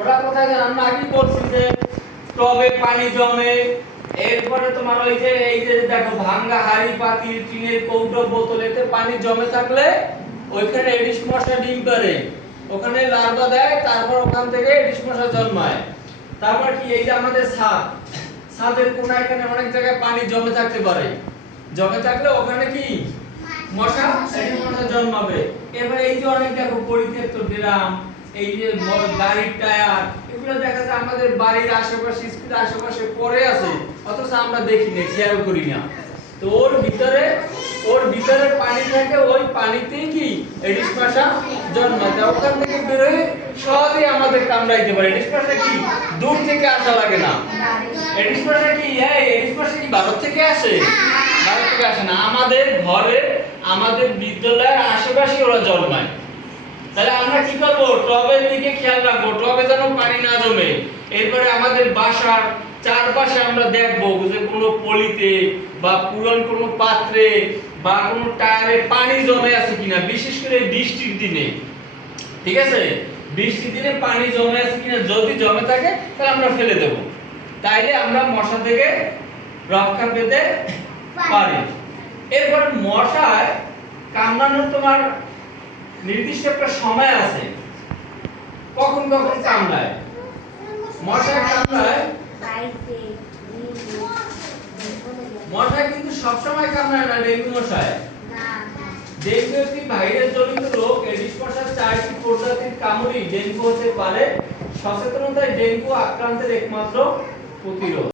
ওরা কোথায় যায় আমরা আগেই বলছি যে টবে পানি জমে, এরপরে তোমার ওই যে এই যে দেখো ভাঙা হাঁড়ি পাতিল টিনের কৌটো বোতলেতে পানি জমে থাকলে ওইখানে এডিস মশা ডিম পাড়ে, ওখানে লার্ভা দেয়, তারপর ওখান থেকে এডিস মশা জন্মায়। তারপর কি এই যে আমাদের ছাদের কোনায় এখানে অনেক জায়গায় পানি জমে থাকতে পারে, জমে থাকলে ওখানে কি মশা এডিস মশা জন্মাবে। এবার এই যে অনেক দেখো পরিত্যক্ত ড্রাম, এই যে গাড়ির টায়ার, এগুলো দেখা যায় আমাদের বাড়ির আশেপাশে স্কুলের আশেপাশে পড়ে আছে, অথচ আমরা দেখি না, খেয়াল করি না। তো ওর ভিতরে পানি থাকে, ওই পানিতেই কি এডিস মশা জন্মায়, ওখান থেকে বের হয়ে সহজেই আমাদের কামড়াইতে পারে। এডিস মশা কি দূর থেকে আসা লাগে না। এডিস মশা কি ভারত থেকে আসে? ভারত থেকে আসে না, আমাদের ঘরে আমাদের বিদ্যালয়ের আশেপাশে ওরা জন্মায়। তাহলে আমরা কি করব? টবের দিকে খেয়াল রাখবো, টবে যেন পানি না জমে। এরপরে আমাদের বাসার চারপাশে আমরা দেখবো যে কোনো পলিতে বা পুরান কোনো পাত্রে বা কোনো টায়ারে পানি জমে আছে কিনা, বিশেষ করে বৃষ্টির দিনে। ঠিক আছে, বৃষ্টির দিনে পানি জমে আছে কিনা, যদি জমে থাকে তাহলে আমরা ফেলে দেব, তাইলে আমরা মশা থেকে রক্ষা পেতে পারি। এরপর মশায় কামড়ানোর তোমার নির্দিষ্ট একটা সময় আছে, কখন কখন কামড়ায়। মশা কামড়ায়, মশা কিন্তু সব সময় কামড়ায় না। ডেঙ্গু মশায়, ডেঙ্গু একটি ভাইরাস জনিত রোগ। এডিস মশার 4টি প্রজাতির কামড়েই ডেঙ্গু হতে পারে। সচেতনতাই ডেঙ্গু আক্রান্তের একমাত্র প্রতিরোধ।